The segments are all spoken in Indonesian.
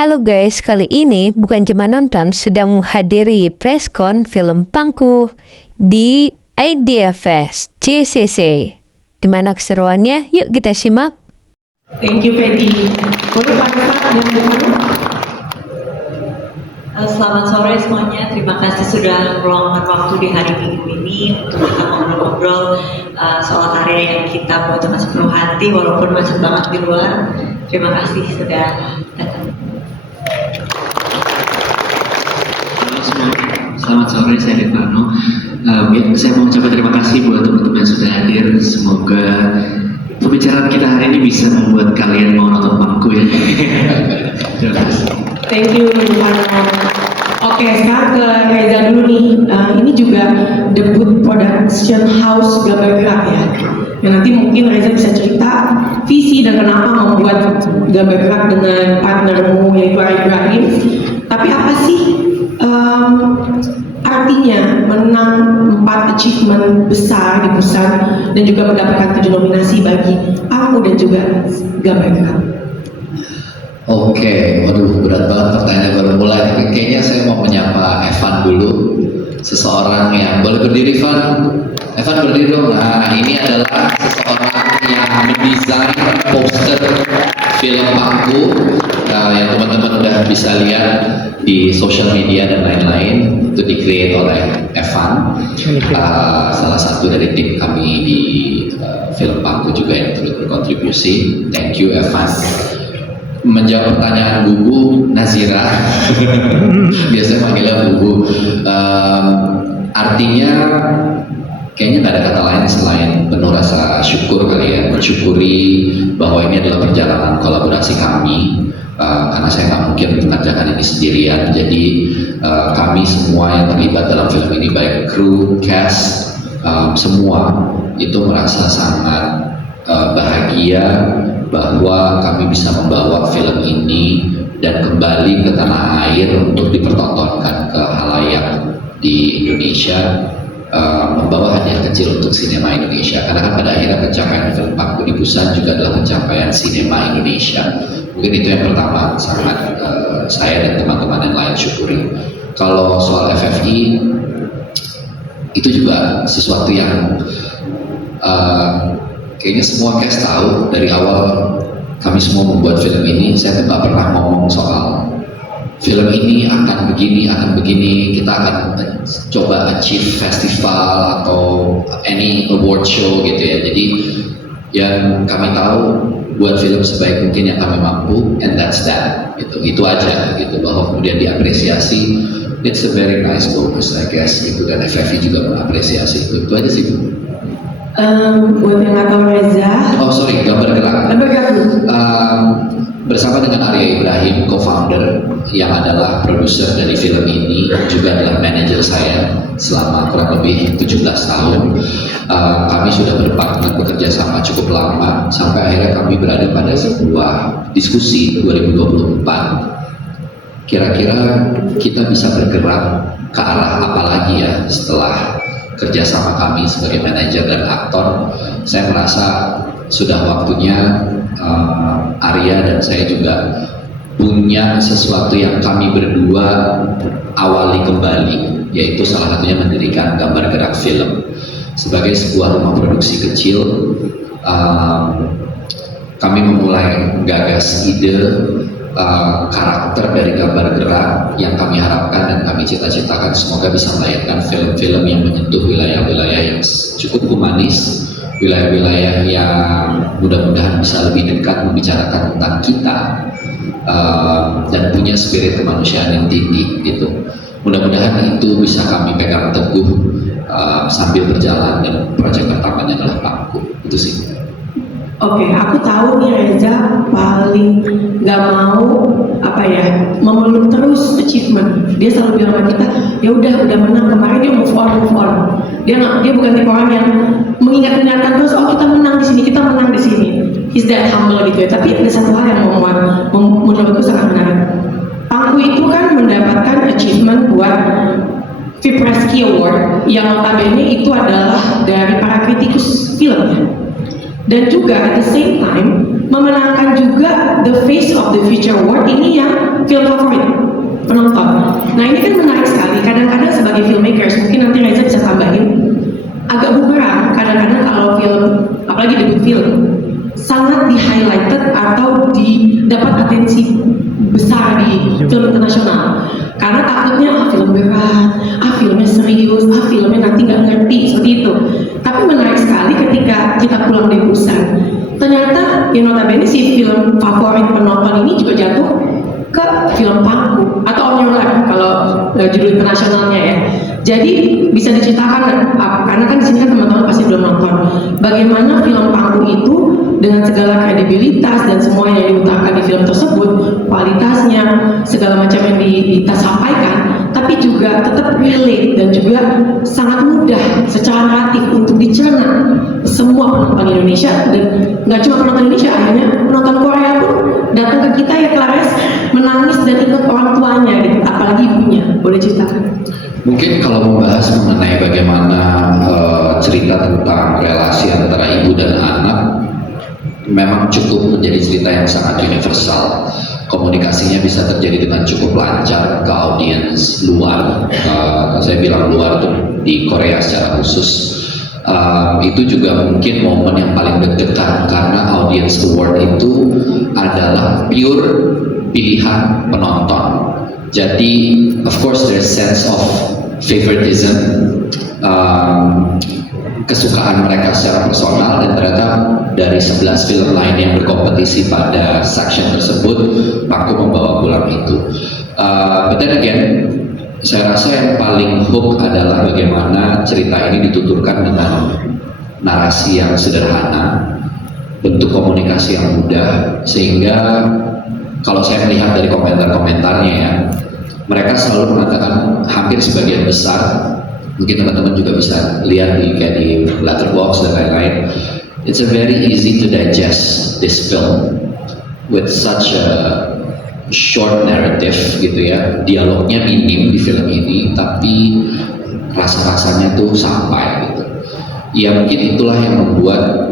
Halo guys, kali ini bukan cuma nonton, sedang menghadiri preskon film Pangku di Idea Fest CCC. Di mana keseruannya? Yuk kita simak. Thank you, Patty. Boleh Pak dan Selamat sore semuanya, terima kasih sudah meluangkan waktu di hari Minggu ini untuk kita ngobrol-ngobrol soal karya yang kita buat dengan sepenuh hati walaupun macet banget di luar. Terima kasih sudah datang. Halo semua, selamat sore, saya Devano. Saya mau ucapkan terima kasih buat teman-teman yang sudah hadir. Semoga pembicaraan kita hari ini bisa membuat kalian mau nonton Pangku ya. Terima kasih. thank you, Pak. Oke, sekarang ke Reza dulu nih. Ini juga debut production house gambar gerak ya. Yang nanti mungkin Reza bisa cerita visi dan kenapa membuat gambar gerak dengan partnermu yaitu Ari Ibrahim. Tapi apa sih artinya menang 4 achievement besar di Busan dan juga mendapatkan 7 nominasi bagi aku dan juga gambar gerak? Oke, waduh berat banget pertanyaan baru mulai. Kayaknya saya mau menyapa Evan dulu, seseorang yang boleh berdiri, Evan. Evan berdiri dong. Nah, ini adalah seseorang yang mendesain poster film Pangku yang teman-teman udah bisa lihat di sosial media dan lain-lain. Itu di-create oleh Evan, salah satu dari tim kami di film Pangku juga yang turut berkontribusi. Thank you, Evan. Menjawab pertanyaan Bubu, Nazira, biasanya manggilnya Bubu. Artinya kayaknya nggak ada kata lain selain penuh rasa syukur kali ya, bersyukuri bahwa ini adalah perjalanan kolaborasi kami. Karena saya nggak mungkin mengerjakan ini sendirian, jadi kami semua yang terlibat dalam film ini, baik kru, cast, semua itu merasa sangat bahagia bahwa kami bisa membawa film ini dan kembali ke tanah air untuk dipertontonkan ke halayak di Indonesia, membawa hadiah kecil untuk sinema Indonesia, karena kan pada akhirnya pencapaian film Pangku di Busan juga adalah pencapaian sinema Indonesia. Mungkin itu yang pertama sangat saya dan teman-teman yang lain syukuri. Kalau soal FFI itu juga sesuatu yang kayaknya semua cast tahu dari awal kami semua membuat film ini. Saya nggak pernah ngomong soal film ini akan begini, kita akan coba achieve festival atau any award show gitu ya. Jadi yang kami tahu buat film sebaik mungkin yang kami mampu, and that's that. Itu aja gitu, bahwa kemudian diapresiasi. It's a very nice bonus I guess gitu, dan FFI juga mengapresiasi itu aja sih. Buat yang nggak tahu Reza, Gambar gerak. gambar gerak dulu. Bersama dengan Arya Ibrahim, co-founder yang adalah produser dari film ini, juga adalah manajer saya selama kurang lebih 17 tahun. Kami sudah berpartner bekerja sama cukup lama sampai akhirnya kami berada pada sebuah diskusi 2024. Kira-kira kita bisa bergerak ke arah apa lagi ya setelah kerjasama kami sebagai manajer dan aktor. Saya merasa sudah waktunya Arya dan saya juga punya sesuatu yang kami berdua awali kembali, yaitu salah satunya mendirikan Gambar Gerak Film sebagai sebuah rumah produksi kecil. Kami memulai menggagas ide karakter dari Gambar Gerak yang kami harapkan dan kami cita-citakan semoga bisa melahirkan film-film yang menyentuh wilayah-wilayah yang cukup humanis, wilayah-wilayah yang mudah-mudahan bisa lebih dekat membicarakan tentang kita dan punya spirit kemanusiaan yang tinggi gitu. Mudah-mudahan itu bisa kami pegang teguh sambil berjalan, dan proyek pertamanya adalah Pangku. Itu sih. Oke, aku tahu nih Reza paling nggak mau memeluk terus achievement. Dia selalu bilang sama kita, ya udah menang kemarin, dia move on. Dia bukan tipe orang yang mengingat-ingatkan terus, oh kita menang di sini. He's that humble gitu ya. Tapi ada satu hal yang menurutku sangat menarik. Pangku itu kan mendapatkan achievement buat Fipreski Award yang notabene itu adalah dari para kritikus film ya. Dan juga at the same time memenangkan juga The Face of the Future Award ini yang film favorit penonton. Nah ini kan menarik sekali. Kadang-kadang sebagai filmmakers, mungkin nanti Reza bisa tambahin, agak bumerang kadang-kadang kalau film, apalagi debut film, sangat di-highlighted atau didapat atensi besar di film internasional. Karena takutnya film berat, filmnya serius, filmnya nanti nggak ngerti, seperti itu. Tapi menarik sekali ketika kita pulang dari Busan, ternyata ya notabene si film favorit penonton ini juga jatuh ke film Pangku atau On Your Left kalau judul internasionalnya ya. Jadi bisa diceritakan karena kan di sini kan teman-teman pasti belum nonton bagaimana film Pangku itu dengan segala kredibilitas dan semua yang diutarakan di film tersebut, kualitasnya, segala macam yang kita sampaikan, tapi juga tetap relate dan juga sangat mudah secara naratif untuk dicerna semua penonton Indonesia, dan nggak cuma penonton Indonesia, akhirnya penonton Korea pun datang ke kita ya Clares, menangis dan ingat orang tuanya gitu, apalagi ibunya. Boleh ceritakan? Mungkin kalau membahas mengenai bagaimana cerita tentang relasi antara ibu dan anak, memang cukup menjadi cerita yang sangat universal. Komunikasinya bisa terjadi dengan cukup lancar ke audiens luar. Saya bilang luar tuh di Korea secara khusus. Itu juga mungkin momen yang paling deg-degan karena audience award itu adalah pure pilihan penonton. Jadi, of course, there's sense of favoritism, kesukaan mereka secara personal, dan ternyata dari 11 film lain yang berkompetisi pada section tersebut, Pangku membawa pulang itu. But then again, saya rasa yang paling hook adalah bagaimana cerita ini dituturkan dengan narasi yang sederhana, bentuk komunikasi yang mudah, sehingga kalau saya melihat dari komentar-komentarnya ya, mereka selalu mengatakan hampir sebagian besar, mungkin teman-teman juga bisa lihat kayak di Letterboxd dan lain-lain, it's a very easy to digest this film with such a short narrative gitu ya, dialognya minim di film ini, tapi rasa-rasanya tuh sampai gitu. Ya mungkin itulah yang membuat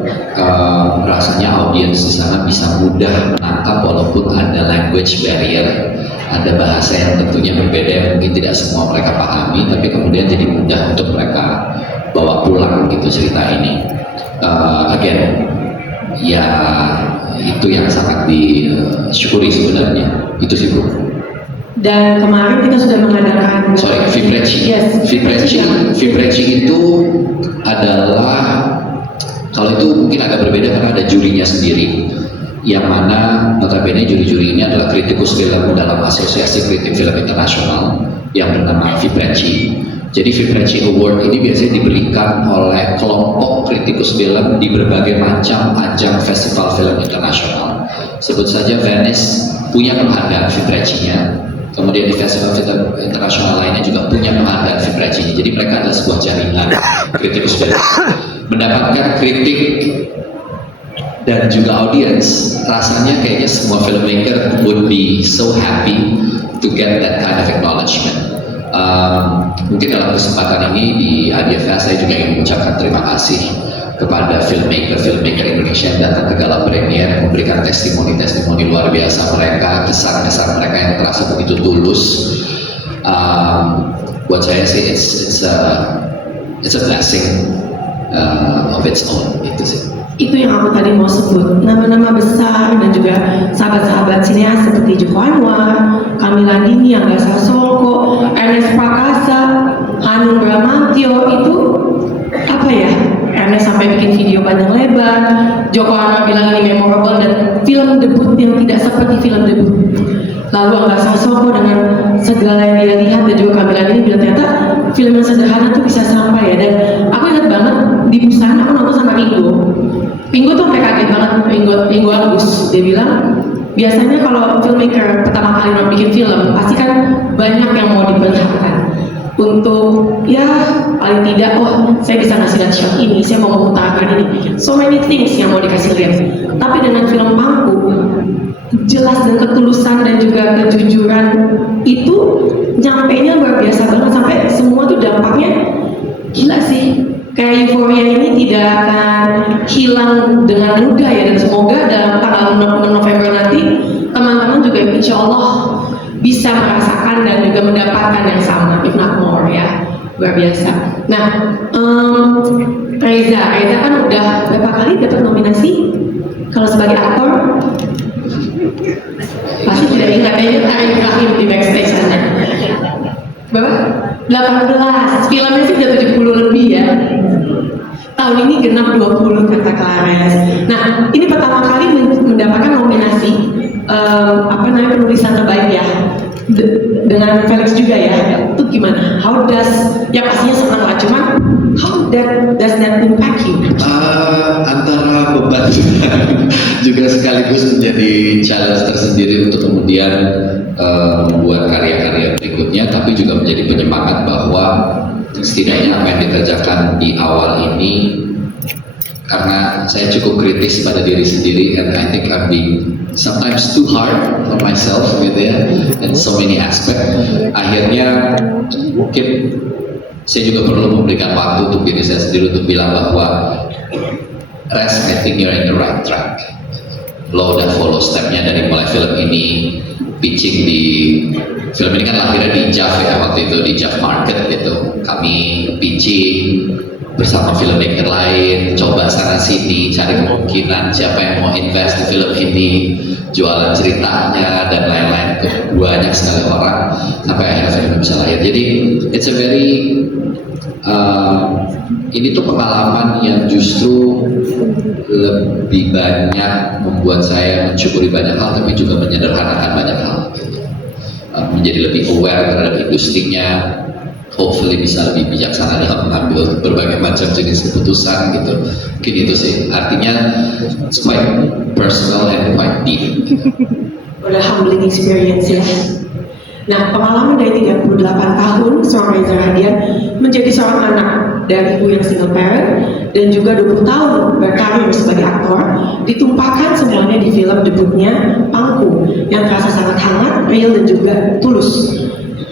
rasanya audiens di sana bisa mudah menangkap walaupun ada language barrier, ada bahasa yang tentunya berbeda yang mungkin tidak semua mereka pahami, tapi kemudian jadi mudah untuk mereka bawa pulang gitu cerita ini. Again, ya itu yang sangat disyukuri sebenarnya, itu sih Bu. Dan kemarin kita sudah mengadakan Vipreci. Yes, Vipreci itu adalah, kalau itu mungkin agak berbeda karena ada jurinya sendiri, yang mana notabene juri-juri ini adalah kritikus film dalam Asosiasi Kritik Film Internasional yang bernama Vipreci. Jadi Vipreci Award ini biasanya diberikan oleh kelompok kritikus film di berbagai macam ajang festival film internasional. Sebut saja Venice punya penghargaan Vipreci-nya, kemudian di festival film internasional lainnya juga punya penghargaan Vipreci-nya. Jadi mereka adalah sebuah jaringan kritikus film, mendapatkan kritik dan juga audience. Rasanya kayaknya semua filmmaker would be so happy to get that kind of acknowledgement. Mungkin dalam kesempatan ini di ADFS saya juga ingin mengucapkan terima kasih kepada filmmaker Indonesia yang datang ke gala premier, memberikan testimoni luar biasa mereka, kesan-kesan mereka yang terasa begitu tulus. Buat saya sih it's a blessing of its own, itu sih. Itu yang aku tadi mau sebut, nama-nama besar dan juga sahabat-sahabat sineas seperti Joko Anwar, Kamila Dini, Angga Sasongko, Ernest Prakasa, Hanung Bramantyo, itu apa ya? Ernest sampai bikin video panjang lebar, Joko Anwar bilang ini memorable dan film debut yang tidak seperti film debut. Lalu Angga Sasongko dengan segala yang dia lihat dan juga Kamila Dini bilang ternyata film yang sederhana tuh bisa sampai ya. Dan aku ingat banget di Busan aku nonton sama Ringo tuh sampai kaget banget, Ringo Agus. Dia bilang biasanya kalau filmmaker pertama kali mau bikin film pasti kan banyak yang mau diperlihatkan untuk ya paling tidak saya bisa ngasih lihat shot ini, saya mau mengutarakan ini, so many things yang mau dikasih lihat. Tapi dengan film Pangku jelas dan ketulusan dan juga kejujuran itu nyampainya luar biasa banget, sampai semua tuh dampaknya gila sih. Kayak euforia ini tidak akan hilang dengan mudah ya, dan semoga dalam tanggal 6 November nanti teman-teman juga insya Allah bisa merasakan dan juga mendapatkan yang sama, if not more ya, luar biasa. Nah, Reza kan udah berapa kali dapat nominasi kalau sebagai aktor? Pasti tidak ingat ya, Arief Rahim di backstage sana. Berapa? 18, filmnya sih udah 70 lebih ya. Tahun ini genap 20 kata Clares. Nah, ini pertama kali mendapatkan nominasi penulisan terbaik ya. Dengan Felix juga ya. Itu gimana? How does, ya pastinya senang lah, cuman how does that impact you? Antara beban juga sekaligus menjadi challenge tersendiri untuk kemudian membuat karya-karya berikutnya, tapi juga menjadi penyemangat bahwa setidaknya apa yang dikerjakan di awal ini, karena saya cukup kritis pada diri sendiri, and I think I'm being sometimes too hard on myself gitu ya, and so many aspect. Akhirnya mungkin saya juga perlu memberikan waktu untuk diri saya sendiri untuk bilang bahwa rest, I think you're in the right track. Lo udah follow stepnya dari mulai film ini, pitching di film ini kan lahirnya di JAV ya, waktu itu di JAV Market gitu. Kami pitching bersama filmmaker lain, coba sana sini, cari kemungkinan siapa yang mau invest di film ini, jualan ceritanya dan lain-lain ke banyak sekali orang sampai akhirnya film bisa lahir. Jadi it's a very ini tuh pengalaman yang justru lebih banyak membuat saya mensyukuri banyak hal, tapi juga menyederhanakan banyak hal gitu. Menjadi lebih aware terhadap industrinya, hopefully bisa lebih bijaksana dalam mengambil berbagai macam jenis keputusan gitu. Mungkin itu sih, artinya it's quite personal and quite deep. Udah humbling experience ya. Nah, pengalaman dari 38 tahun seorang Reza Radian menjadi seorang anak dari ibu yang single parent dan juga 20 tahun berkarir sebagai aktor ditumpahkan semuanya di film debutnya Pangku yang terasa sangat hangat, real dan juga tulus.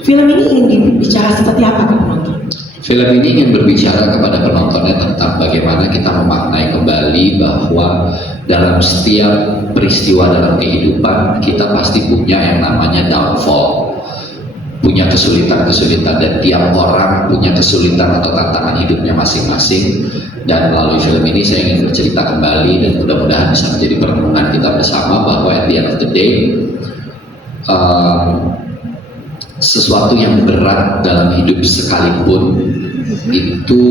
Film ini ingin bicara seperti apa ke penonton? Film ini ingin berbicara kepada penontonnya tentang bagaimana kita memaknai kembali bahwa dalam setiap peristiwa dalam kehidupan kita pasti punya yang namanya downfall, punya kesulitan-kesulitan, dan tiap orang punya kesulitan atau tantangan hidupnya masing-masing. Dan melalui film ini saya ingin bercerita kembali dan mudah-mudahan bisa menjadi perenungan kita bersama bahwa at the end of the day sesuatu yang berat dalam hidup sekalipun itu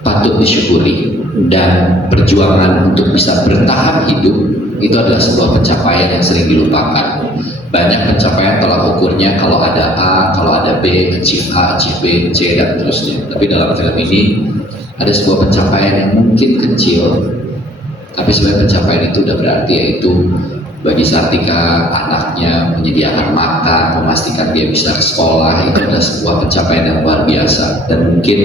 patut disyukuri, dan perjuangan untuk bisa bertahan hidup itu adalah sebuah pencapaian yang sering dilupakan. Banyak pencapaian tolak ukurnya kalau ada A, kalau ada B, achieve A, achieve B, C, dan terusnya. Tapi dalam film ini ada sebuah pencapaian yang mungkin kecil, tapi sebenarnya pencapaian itu udah berarti, yaitu bagi Sartika, anaknya menyediakan makan, memastikan dia bisa ke sekolah, itu adalah sebuah pencapaian yang luar biasa. Dan mungkin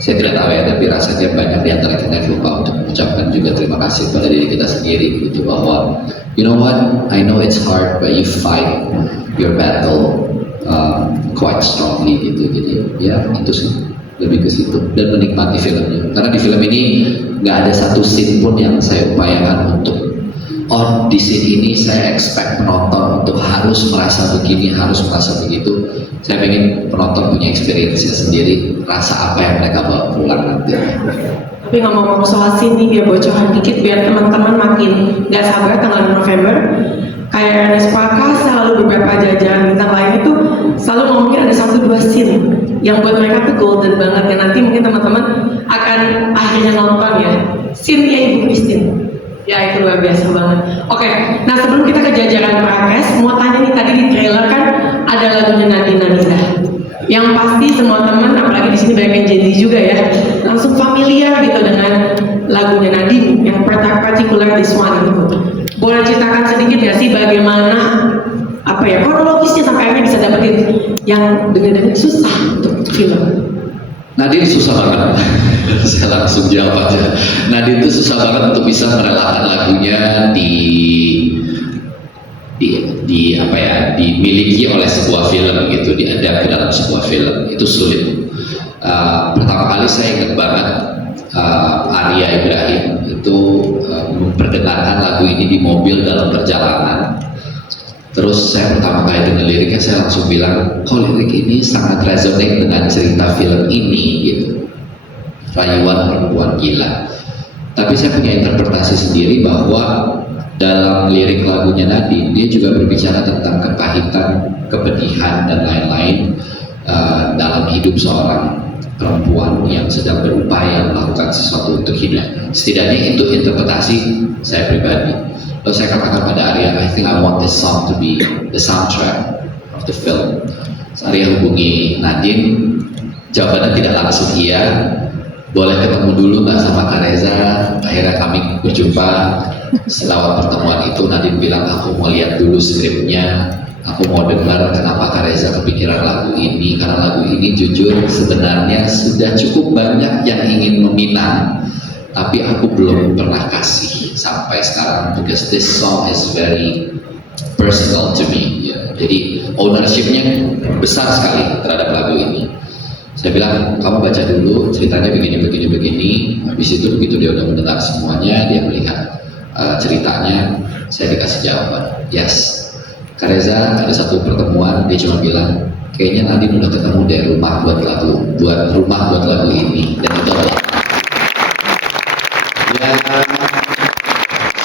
saya tidak tahu ya, tapi rasanya banyak di antara kita yang lupa untuk mengucapkan juga terima kasih pada diri kita sendiri gitu, bahwa you know what, I know it's hard but you fight your battle quite strongly gitu. Jadi ya itu sih, lebih ke situ, dan menikmati filmnya. Karena di film ini nggak ada satu scene pun yang saya upayakan untuk di scene ini saya expect penonton untuk harus merasa begini, harus merasa begitu. Saya pengen penonton punya experience-nya sendiri, rasa apa yang mereka bawa pulang nanti. Tapi ngomong-ngomong soal scene nih, biar bocoran dikit biar teman-teman makin gak sabar tanggal 6 November. Kayak Ernest Prakasa lalu beberapa jajaran bintang lain itu selalu ngomongin ada 1-2 scene yang buat mereka tuh golden banget, yang nanti mungkin teman-teman akan akhirnya nonton ya. Scene-nya Ibu Christine, ya itu luar biasa banget. Oke, nah sebelum kita ke jajaran Prakes, mau tanya nih, tadi di trailer kan ada lagunya Nadine Naniza, yang pasti semua teman, apalagi di sini banyak yang Gen Z juga ya, langsung familiar gitu dengan lagunya Nadine yang particular this one gitu. Boleh ceritakan sedikit ya sih bagaimana apa ya kronologisnya sampai akhirnya bisa dapetin yang dengan susah untuk film? Nadine susah banget. Saya langsung jawab aja. Nadine itu susah banget untuk bisa merelakan lagunya apa ya, dimiliki oleh sebuah film gitu, diadap ke dalam sebuah film, itu sulit. Pertama kali saya ingat banget Arya Ibrahim itu memperdengarkan lagu ini di mobil dalam perjalanan. Terus saya pertama kali dengar liriknya, saya langsung bilang, kok lirik ini sangat resonate dengan cerita film ini gitu, Rayuan Perempuan Gila. Tapi saya punya interpretasi sendiri bahwa dalam lirik lagunya Nadine, dia juga berbicara tentang kepahitan, kepedihan dan lain-lain dalam hidup seorang perempuan yang sedang berupaya melakukan sesuatu untuk hidup. Setidaknya itu interpretasi saya pribadi. Lalu saya katakan pada Arya, I think I want this song to be the soundtrack of the film. Arya hubungi Nadine, jawabannya tidak langsung iya. Boleh ketemu dulu nggak sama Kak Reza? Akhirnya kami berjumpa. Selawat pertemuan itu Nadine bilang, aku mau lihat dulu skripnya, aku mau dengar kenapa Kak Reza kepikiran lagu ini, karena lagu ini jujur sebenarnya sudah cukup banyak yang ingin meminang, tapi aku belum pernah kasih sampai sekarang, because this song is very personal to me ya. Jadi ownership-nya besar sekali terhadap lagu ini. Saya bilang, kamu baca dulu ceritanya begini. Habis itu begitu dia udah mendengar semuanya, dia melihat ceritanya, saya dikasih jawaban, yes. Kak Reza ada satu pertemuan, dia cuma bilang, kayaknya Nadine udah ketemu deh rumah buat lagu ini, dan itu adalah ya,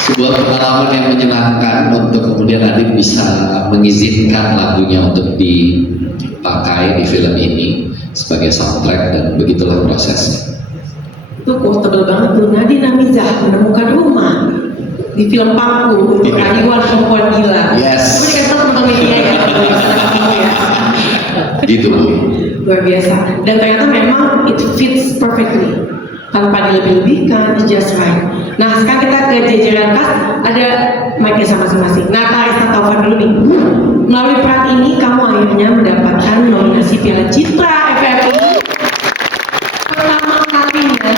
sebuah pengalaman yang menyenangkan untuk kemudian Nadine bisa mengizinkan lagunya untuk dipakai di film ini sebagai soundtrack, dan begitulah prosesnya. Itu quotable banget tuh. Nadine Amizah menemukan rumah di film Pangku untuk Rayuan Perempuan Gila. Yes. Aku dikasih tahu teman media ya. Gitu Bu. Luar biasa. Dan ternyata memang it fits perfectly. Tanpa dilebih-lebihkan, it's just right. Nah sekarang kita ke jajaran cast, ada mic-nya sama masing-masing. Nah Kak Reza Taufan dulu nih. Melalui peran ini kamu akhirnya mendapatkan nominasi Piala Citra FFI pertama kalinya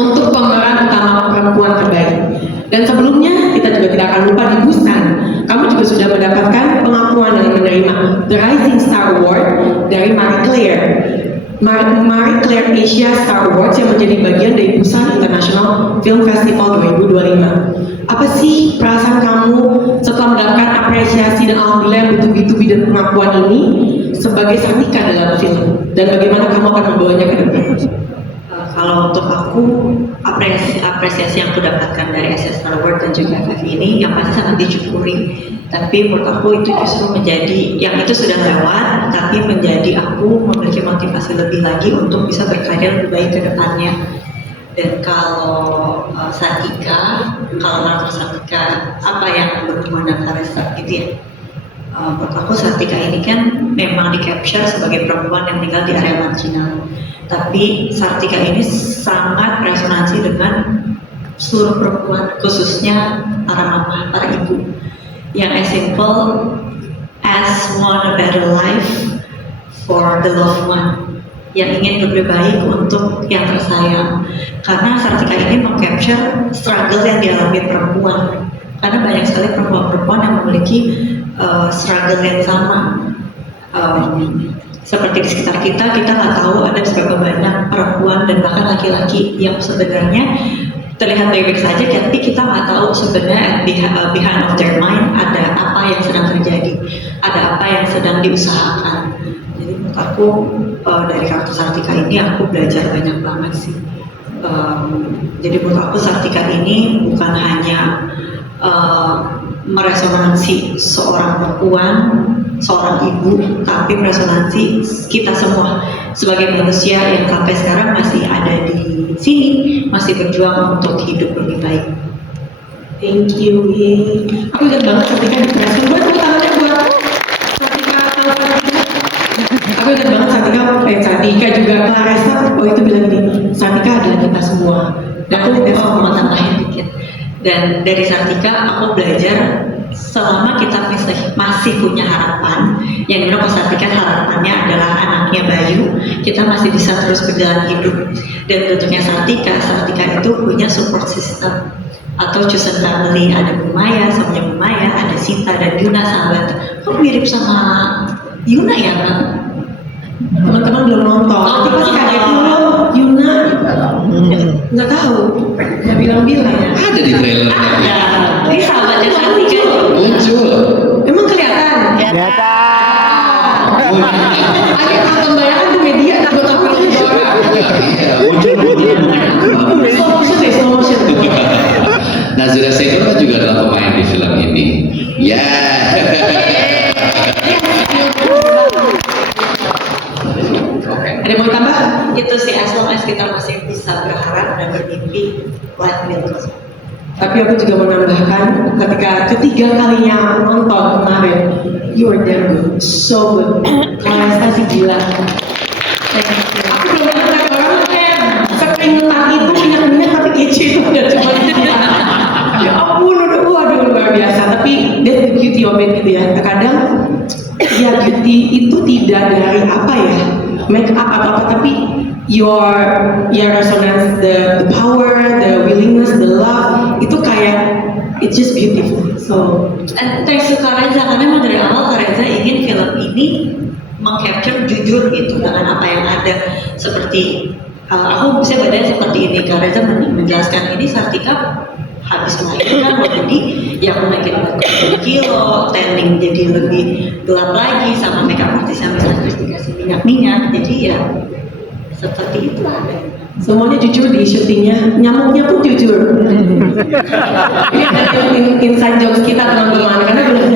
untuk pemeran utama perempuan terbaik. Dan sebelumnya kita juga tidak akan lupa di Busan, kamu juga sudah mendapatkan pengakuan dengan menerima The Rising Star Award dari Marie Claire Asia Star Awards yang menjadi bagian dari Busan International Film Festival 2025. Apa sih perasaan kamu setelah mendapatkan apresiasi dan alhamdulillah bertubi-tubi dan pengakuan ini sebagai Sartika dalam film, dan bagaimana kamu akan membawanya ke depan? Kalau untuk aku, apresiasi yang aku dapatkan dari SS Star Award dan juga FFI ini yang pasti sangat disyukuri. Tapi menurut aku itu justru menjadi, yang itu sudah lewat, tapi menjadi aku memiliki motivasi lebih lagi untuk bisa berkarya lebih baik ke depannya. Dan kalau Sartika, kalau menurut Sartika, apa yang berhubungan dengan Sartika gitu ya? Menurut aku Sartika ini kan memang di-capture sebagai perempuan yang tinggal di area marginal. Tapi Sartika ini sangat resonansi dengan seluruh perempuan, khususnya para mama, para ibu, yang as simple as want a better life for the loved one, yang ingin lebih baik untuk yang tersayang. Karena Sartika ini meng-capture struggle yang dialami perempuan, karena banyak sekali perempuan-perempuan yang memiliki struggle yang sama. Seperti di sekitar kita nggak tahu ada seberapa banyak perempuan dan bahkan laki-laki yang sebenarnya terlihat baik-baik saja, tapi kita nggak tahu sebenarnya behind of their mind ada apa yang sedang terjadi, ada apa yang sedang diusahakan. Jadi menurut aku dari karakter Sartika ini aku belajar banyak banget sih. Jadi menurut aku Sartika ini bukan hanya meresonansi seorang perempuan, seorang ibu, tapi meresonansi kita semua sebagai manusia yang sampai sekarang masih ada di sini, masih berjuang untuk hidup lebih baik. Thank you. Aku ingat banget Sartika di press con, buat tangannya buat Sartika. Aku ingat banget Sartika juga Claresa itu bilang gini, Sartika adalah kita semua. Dan aku mau tambahin dikit. Dan dari Sartika aku belajar selama kita masih punya harapan, yang dimana Sartika harapannya adalah anaknya Bayu, kita masih bisa terus berjalan hidup. Dan tentunya Sartika itu punya support system atau chosen family, ada Bu Maya, suaminya Bu Maya, ada Sinta dan Yuna sahabat. Kok mirip sama Yuna ya Bang? Teman-teman belum nonton, nanti pasti kaget dulu. Yuna nggak tahu, nggak bilang-bilang. Ada di trailer. Ada, ini sahabatnya Sartika. Muncul. Emang Nyata. Akhirnya pembayaran tuh media buat apa lagi orang. Iya, muncul. Slow motion deh, slow motion. Nazira Shihab kan juga adalah pemain di film ini. Ya. Ada yang mau tambah? Itu sih, as long as kita masih bisa berharap dan bermimpi, life will goes on. Tapi aku juga mau nambahkan, ketika ketiga kalinya aku nonton kemarin, you are damn good, so good. Kalian sih gila. Aku belum pernah lihat orang kayak sekeringetan itu minyak-minyak tapi kece itu udah cuma ya ampun, waduh luar biasa. Tapi that's the beauty of it gitu ya. Terkadang ya beauty itu tidak dari apa ya, make up atau apa, tapi your resonance, the power, the willingness, the love, itu kayak it's just beautiful. So And thanks to Kak Reza, karena memang dari awal Kak Reza ingin film ini mengcapture jujur gitu dengan apa yang ada. Seperti aku bisa bedanya seperti ini, Kak Reza menjelaskan ini Sartika habis melahirkan jadi yang naikin berat kilo, tanning jadi lebih gelap lagi, sama makeup artist yang bisa dikasih minyak-minyak, jadi ya seperti itu ada. semuanya jujur di syutingnya, nyamuknya pun jujur. Ini ada inside jokes kita teman-teman, karena benar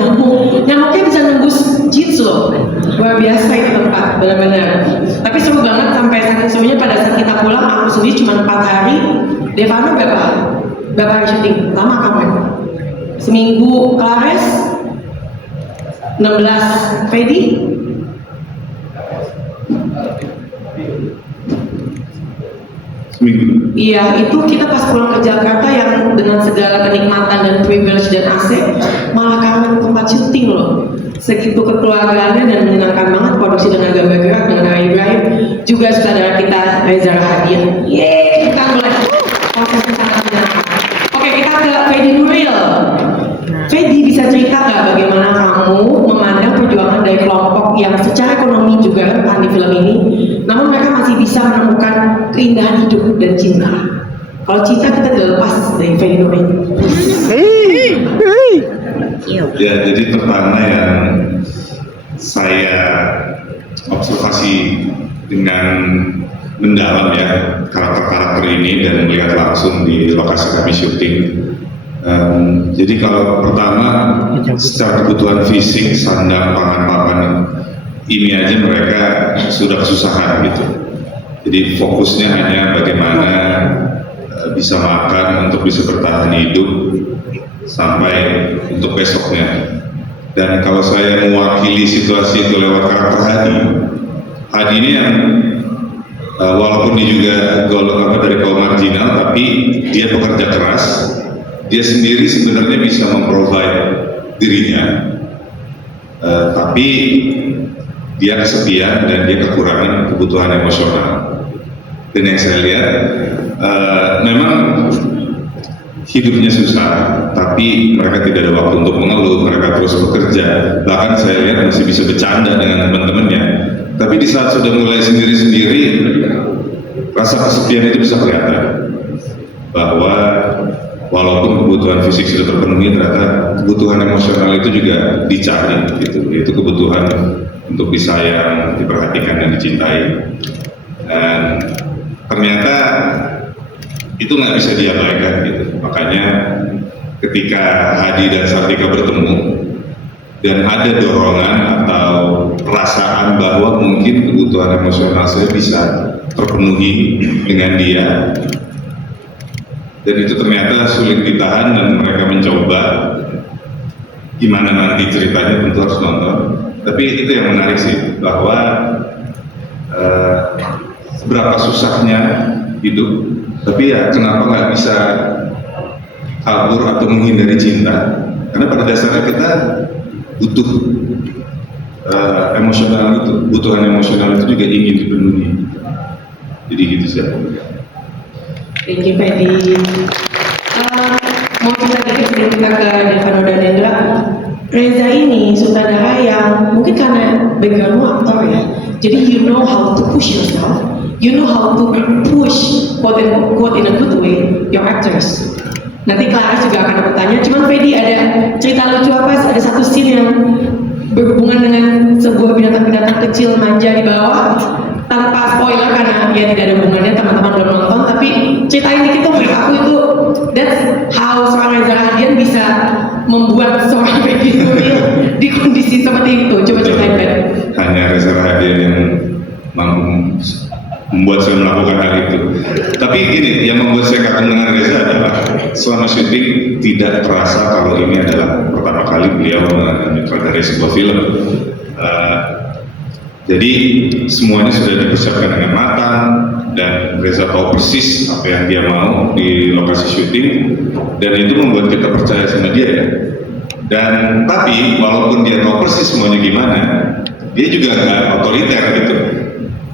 nyamuknya bisa nembus jeans loh, luar biasa itu tempat, benar-benar. Tapi seru banget sampai saking serunya pada saat kita pulang, aku sendiri cuma 4 hari. Devano berapa hari syuting? Lama kamu? Seminggu Clares, 16 Fedi. Seminggu. Iya, itu kita pas pulang ke Jakarta yang dengan segala kenikmatan dan privilege dan AC, malah kangen tempat syuting loh. Segitu kekeluargaannya dan menyenangkan banget, produksi tenaga bergerak dengan Ray Ibrahim, juga saudara kita Reza Rahadian. Yeay, kita mulai prosesnya sangat menyenangkan. Oke, kita ke Fedi Nuril. Fedi, bisa cerita nggak bagaimana kamu memandang perjuangan dari kelompok yang secara ekonomi juga rentan di film ini, namun mereka masih bisa menemukan keindahan hidup dan cinta. Kalau cinta kita tidak lepas dari Fedi Nuril. Ya, jadi pertama yang saya observasi dengan mendalam ya karakter-karakter ini dan melihat langsung di lokasi kami syuting. Jadi kalau pertama secara kebutuhan fisik, sandang, pangan, papan ini aja mereka sudah kesusahan gitu. Jadi fokusnya hanya bagaimana bisa makan untuk bisa bertahan hidup sampai untuk besoknya. Dan kalau saya mewakili situasi itu lewat karakter Hadi ini yang walaupun dia juga dari kaum marginal, tapi dia bekerja keras. Dia sendiri sebenarnya bisa memprovide dirinya, tapi dia kesepian dan dia kekurangan kebutuhan emosional. Dan yang saya lihat memang hidupnya susah, tapi mereka tidak ada waktu untuk mengeluh, mereka terus bekerja. Bahkan saya lihat masih bisa bercanda dengan teman-temannya. Tapi di saat sudah mulai sendiri-sendiri, rasa kesepian itu bisa kelihatan. Bahwa walaupun kebutuhan fisik sudah terpenuhi, ternyata kebutuhan emosional itu juga dicari, gitu. Itu kebutuhan untuk disayang, diperhatikan dan dicintai. Dan ternyata itu nggak bisa diabaikan gitu. Makanya ketika Hadi dan Sartika bertemu dan ada dorongan atau perasaan bahwa mungkin kebutuhan emosional saya bisa terpenuhi dengan dia, dan itu ternyata sulit ditahan dan mereka mencoba. Gimana nanti ceritanya tentu harus nonton. Tapi itu yang menarik sih, bahwa seberapa susahnya hidup, tapi ya kenapa nggak bisa kabur atau menghindari cinta? Karena pada dasarnya kita butuh emosional itu, kebutuhan emosional itu juga ingin dipenuhi. Jadi gitu sih. Thank you, Fedi. Mau cerita dikit sebelum kita ke Devano dan Hendra. Reza ini sutradara yang mungkin karena backgroundmu aktor ya, jadi you know how to push yourself, you know how to push quote in a good way your actors. Nanti Clara juga akan aku tanya. Cuman Fedi, ada cerita lucu apa? Ada satu scene yang berhubungan dengan sebuah binatang-binatang kecil manja di bawah, tanpa spoiler karena dia tidak ada hubungannya, teman-teman belum nonton, tapi ceritain dikit dong. Menurut aku itu that's how seorang Reza Rahadian bisa membuat seorang Feby Nuril di kondisi seperti itu. Coba ceritain, Ben. Hanya Reza Rahadian yang mampu membuat saya melakukan hal itu. Tapi gini, yang membuat saya kagum dengan Reza adalah selama syuting tidak terasa kalau ini adalah pertama kali beliau menyutradarai sebuah film. Jadi semuanya sudah dipersiapkan dengan matang dan Reza tahu persis apa yang dia mau di lokasi syuting, dan itu membuat kita percaya sama dia ya. Dan tapi walaupun dia tahu persis semuanya gimana, dia juga nggak otoriter gitu.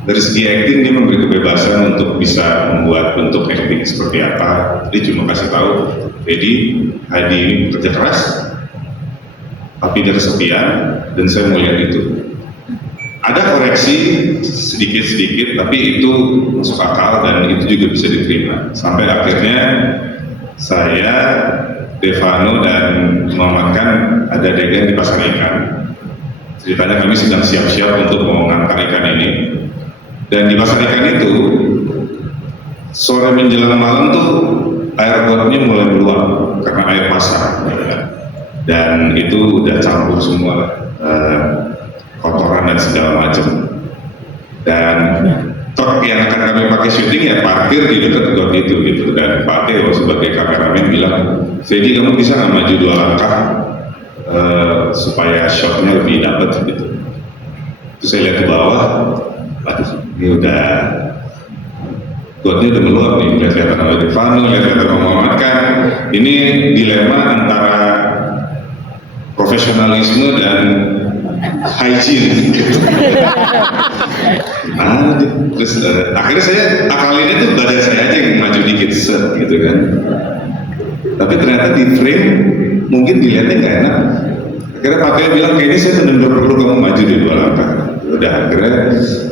Dari segi acting dia memberi kebebasan untuk bisa membuat bentuk acting seperti apa. Dia cuma kasih tahu, jadi Hadi ini bekerja keras, tapi dari sekian, dan saya mau lihat itu. Ada koreksi sedikit-sedikit, tapi itu masuk akal dan itu juga bisa diterima. Sampai akhirnya saya, Devano dan Muhammad Khan ada adegan di pasar ikan. Ceritanya kami sedang siap-siap untuk mengantar ikan ini. Dan di pasar ikan itu, sore menjelang malam tuh air botnya mulai meluap karena air pasar. Dan itu udah campur semua kotoran dan segala macam. Dan truk yang akan kami pakai syuting ya parkir di dekat got itu gitu. Dan Pak Teo sebagai kameramen bilang, Fedy kamu bisa nggak maju 2 langkah supaya shotnya lebih dapat gitu. Terus saya lihat ke bawah, aduh ini udah gotnya udah meluap nih, lihat-lihat sama Devano, lihat-lihat sama Muhammad Khan. Ini dilema antara profesionalisme dan hygiene. Terus akhirnya saya akalinnya tuh badan saya aja yang maju dikit set gitu kan. Tapi ternyata di frame mungkin dilihatnya nggak enak. Akhirnya Pak Teo bilang kayaknya saya benar-benar perlu kamu maju di 2 langkah. Udah akhirnya,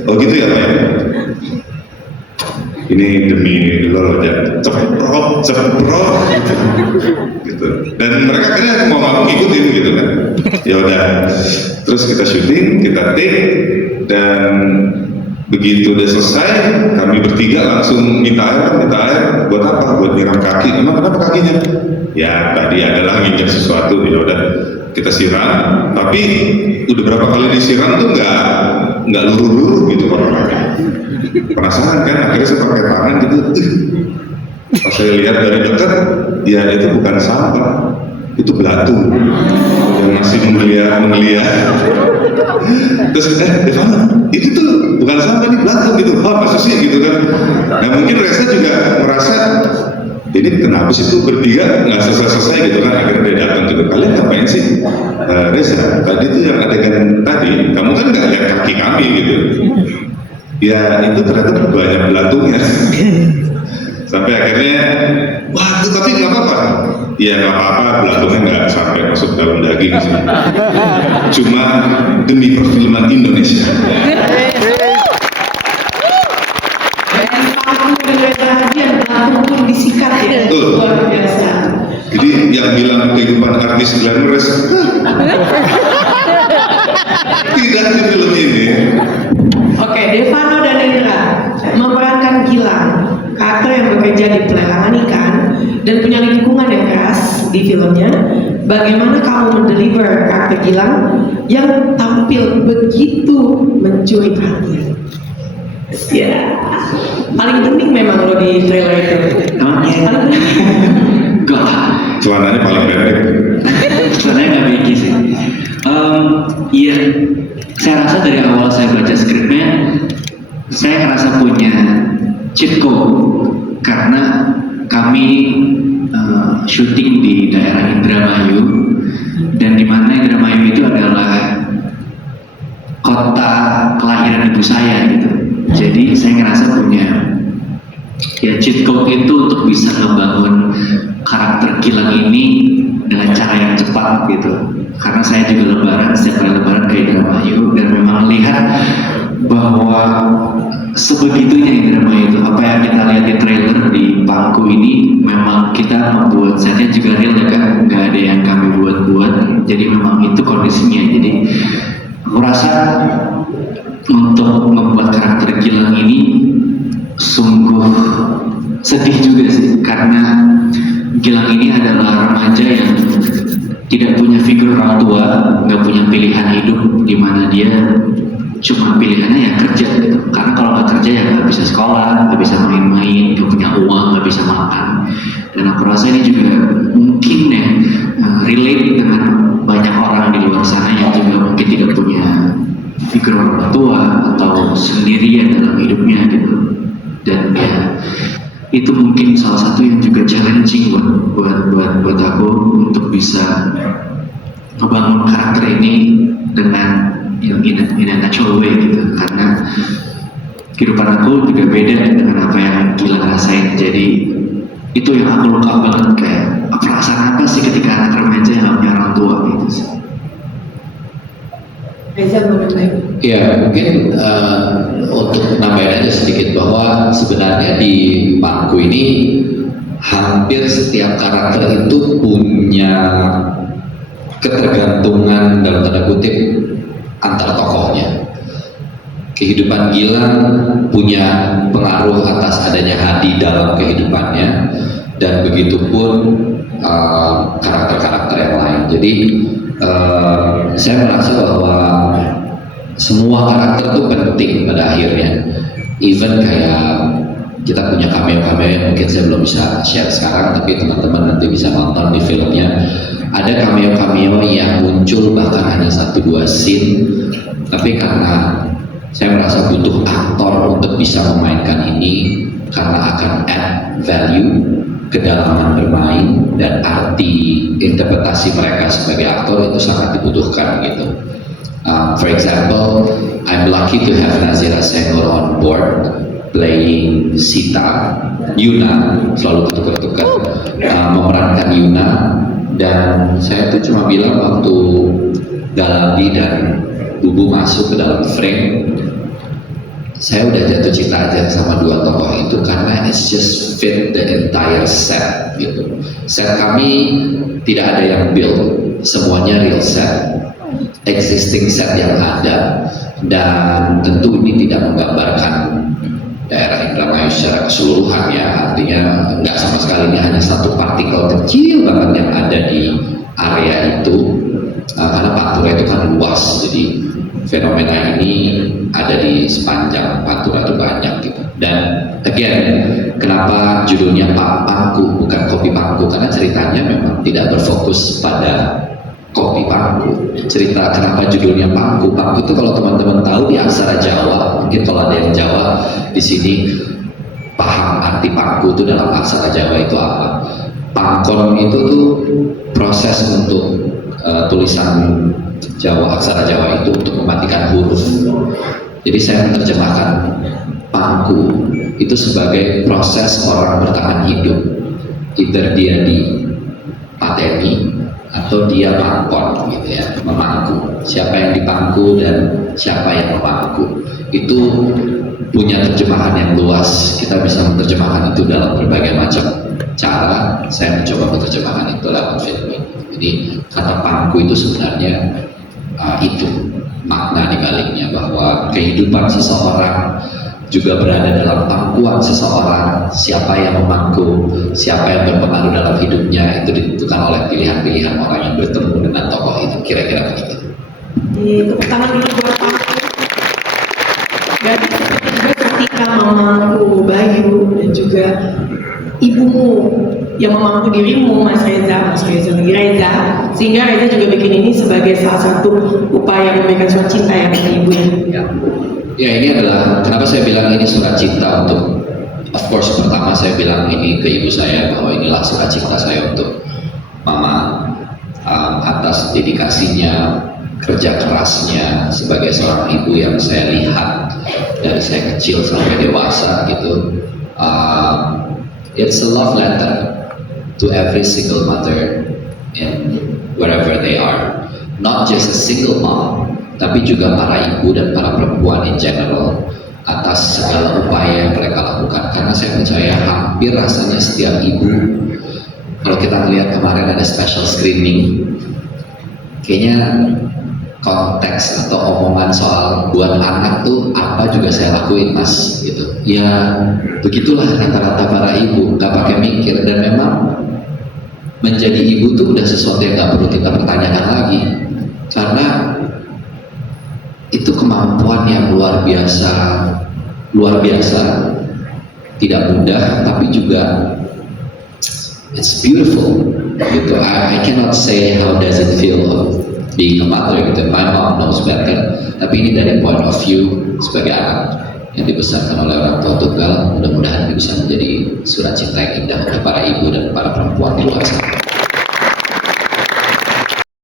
oh gitu ya Pak ya. Ini demi lo aja ceprot gitu. Dan mereka akhirnya mau ngikutin gitu kan. Ya udah, terus kita syuting, kita take, dan begitu udah selesai, kami bertiga langsung minta air, buat apa? Buat nyiram kaki. Emang kenapa kakinya? Ya tadi adalah nginjak sesuatu, ya udah kita siram. Tapi udah berapa kali disiram tuh nggak luruh-luruh gitu orangnya. Penasaran kan? Akhirnya saya pakai tangan gitu. Pas saya lihat dari dekat, ya itu bukan sampah, itu batu yang masih menggeliat. Terus Devano, itu tuh bukan sampah, ini batu gitu. Oh masa sih gitu kan? Nah mungkin Reza juga merasa ini kenapa sih tuh bertiga nggak selesai gitu kan? Akhirnya dia datang gitu. Kalian ngapain sih? Reza, tadi tuh yang adegan tadi, kamu kan nggak lihat kaki kami gitu. Ya itu ternyata banyak belatunya. Sampai akhirnya, wah tapi nggak apa-apa. Ya nggak apa-apa, belatungnya nggak sampai masuk dalam daging sih. Cuma demi perfilman Indonesia. Belatung pun disikat ya, luar biasa. Jadi yang bilang kehidupan artis glamorous tidak di film ini. Oke, Devano dan Hendra memerankan Gilang, karakter yang bekerja di pelelangan ikan dan punya lingkungan yang keras di filmnya. Bagaimana kamu mendeliver karakter Gilang yang tampil begitu mencuri perhatian? Ya, paling penting memang lo di trailer itu. Emangnya? Enggak lah. Celananya paling pendek. Celananya nggak begi sih. Iya, saya rasa dari awal saya baca skripnya, saya ngerasa punya cheat code karena kami syuting di daerah Indramayu, dan di mana Indramayu itu adalah kota kelahiran ibu saya gitu. Jadi saya ngerasa punya ya cheat code itu untuk bisa membangun karakter Gilang ini dengan cara yang cepat gitu. Karena saya juga setiap kali lebaran ke Indramayu dan memang lihat bahwa sebegitunya yang drama itu. Apa yang kita lihat di trailer di Pangku ini memang kita membuat setnya juga real ya kan, nggak ada yang kami buat-buat. Jadi memang itu kondisinya. Jadi aku rasa untuk membuat karakter Gilang ini sungguh sedih juga sih, karena Gilang ini adalah remaja yang tidak punya figur orang tua, nggak punya pilihan hidup, di mana dia cuma pilihannya ya kerja gitu. Karena kalau nggak kerja ya nggak bisa sekolah, nggak bisa main-main, nggak punya uang, nggak bisa makan. Dan aku rasa ini juga mungkin ya relate dengan banyak orang di luar sana yang juga mungkin tidak punya figur orang tua atau sendirian dalam hidupnya gitu. Dan ya itu mungkin salah satu yang juga challenging buat aku untuk bisa membangun karakter ini dengan in a natural way gitu, karena kehidupan aku juga beda dengan apa yang Gilang rasain. Jadi itu yang aku look up banget, kayak perasaan apa sih ketika anak remaja yang gak punya orang tua gitu sih. Reza belum nambahin. Ya mungkin untuk nambahin aja sedikit bahwa sebenarnya di Pangku ini hampir setiap karakter itu punya ketergantungan dalam tanda kutip antar tokohnya. Kehidupan Gilang punya pengaruh atas adanya Hadi dalam kehidupannya, dan begitupun karakter-karakter yang lain. Jadi saya merasa bahwa semua karakter itu penting pada akhirnya. Even kayak kita punya cameo-cameo yang mungkin saya belum bisa share sekarang, tapi teman-teman nanti bisa nonton di filmnya. Ada cameo-cameo yang muncul bahkan hanya 1-2 scene, tapi karena saya merasa butuh aktor untuk bisa memainkan ini, karena akan add value, kedalaman bermain, dan arti interpretasi mereka sebagai aktor itu sangat dibutuhkan gitu. For example, I'm lucky to have Nazira Senghor on board playing Sita. Yuna selalu ketukar-tukar memerankan Yuna, dan saya tuh cuma bilang waktu Galabi dan Bubu masuk ke dalam frame, saya udah jatuh cinta aja sama dua tokoh itu karena it's just fit the entire set gitu. Set kami tidak ada yang build, semuanya real set, existing set yang ada, dan tentu ini tidak menggambarkan daerah Indramayu secara keseluruhan ya, artinya nggak sama sekali, ini hanya satu partikel kecil banget yang ada di area itu, karena Pantura itu kan luas, jadi fenomena ini ada di sepanjang Pantura itu banyak gitu. Dan again, kenapa judulnya Pangku bukan Kopi Pangku, karena ceritanya memang tidak berfokus pada kopi Pangku. Cerita kenapa judulnya Pangku. Pangku itu kalau teman-teman tahu di aksara Jawa, mungkin kalau ada yang Jawa di sini paham arti Pangku itu dalam aksara Jawa itu apa. Pangkon itu tuh proses untuk tulisan Jawa, aksara Jawa itu untuk mematikan huruf. Jadi saya menerjemahkan Pangku itu sebagai proses orang bertahan hidup, either dia dipateni atau dia pangkon gitu ya, memangku. Siapa yang dipangku dan siapa yang memangku itu punya terjemahan yang luas. Kita bisa menerjemahkan itu dalam berbagai macam cara. Saya mencoba menerjemahkan itu dalam film ini. Jadi kata pangku itu sebenarnya itu makna dibaliknya, bahwa kehidupan seseorang juga berada dalam pangkuan seseorang. Siapa yang memangku, siapa yang berpengaruh dalam hidupnya, itu ditentukan oleh pilihan-pilihan orang yang bertemu dengan tokoh itu. Kira-kira begitu. Tepuk tangan dulu buat Pangku. Dan juga ketika memangku Bayu dan juga ibumu yang memangku dirimu, Mas Reza lagi Reza, sehingga Reza juga bikin ini sebagai salah satu upaya memberikan surat cinta yang ke ibunya. Ya, ini adalah kenapa saya bilang ini surat cinta untuk, of course pertama saya bilang ini ke ibu saya, bahwa inilah surat cinta saya untuk mama, atas dedikasinya, kerja kerasnya sebagai seorang ibu yang saya lihat dari saya kecil sampai dewasa gitu. It's a love letter to every single mother in wherever they are, not just a single mom, tapi juga para ibu dan para perempuan in general, atas segala upaya yang mereka lakukan, karena saya percaya hampir rasanya setiap ibu, kalau kita melihat kemarin ada special screening, kayaknya konteks atau omongan soal buat anak tuh apa juga saya lakuin mas gitu ya, begitulah rata-rata para ibu, nggak pakai mikir. Dan memang menjadi ibu tuh udah sesuatu yang nggak perlu kita pertanyakan lagi, karena itu kemampuan yang luar biasa, tidak mudah, tapi juga it's beautiful gitu. I cannot say how does it feel of being a mother gitu. My mom knows better, tapi ini dari point of view sebagai anak yang dibesarkan oleh orang tua tunggal. Mudah-mudahan ini bisa menjadi surat cinta yang indah untuk para ibu dan para perempuan di luar sana.